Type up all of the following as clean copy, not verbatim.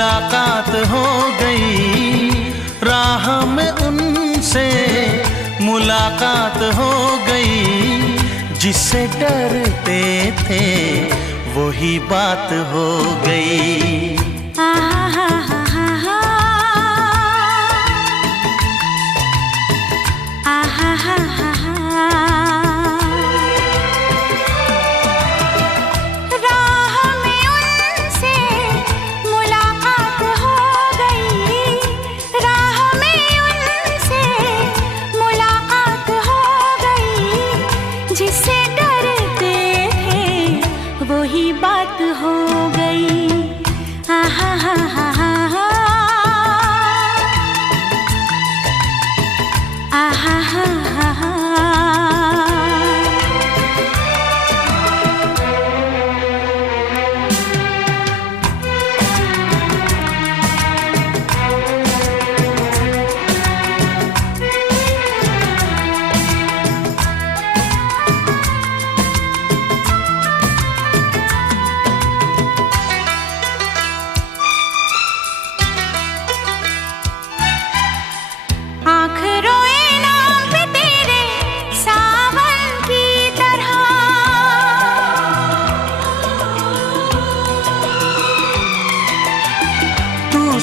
मुलाकात हो गई, राह में उनसे मुलाकात हो गई। जिससे डरते थे वही बात हो गई। जिससे डरते थे वही बात हो गई। आहा हा हा हा हा, आहा हा हा हा।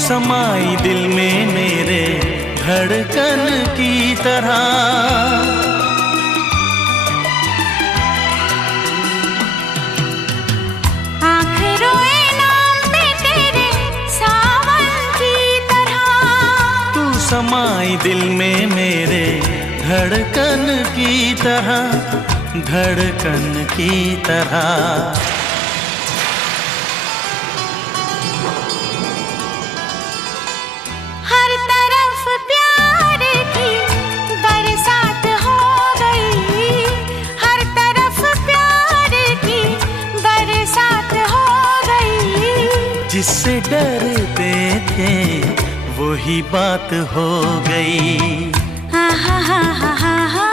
समाई दिल में मेरे धड़कन की तरह। आँख रोए नाम पे तेरे सावन की तरह। तू समाई दिल में मेरे धड़कन की तरह, धड़कन की तरह। जिससे डरते थे वही बात हो गई। आहा हा हा हा हा,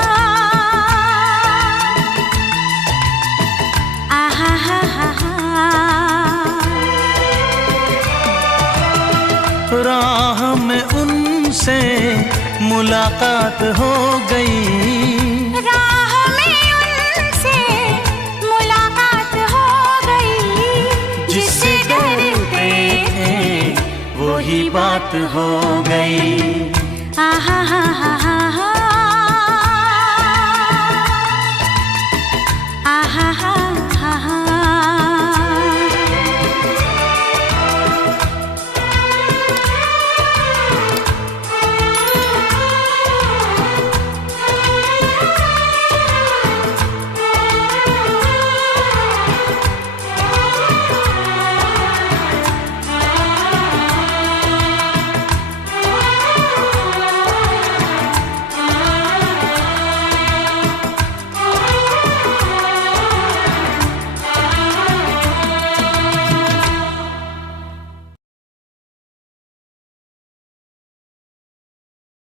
आहा हा हा हा। राह में उनसे मुलाकात हो गई, वही बात हो गई। आहा हा हा हा हा।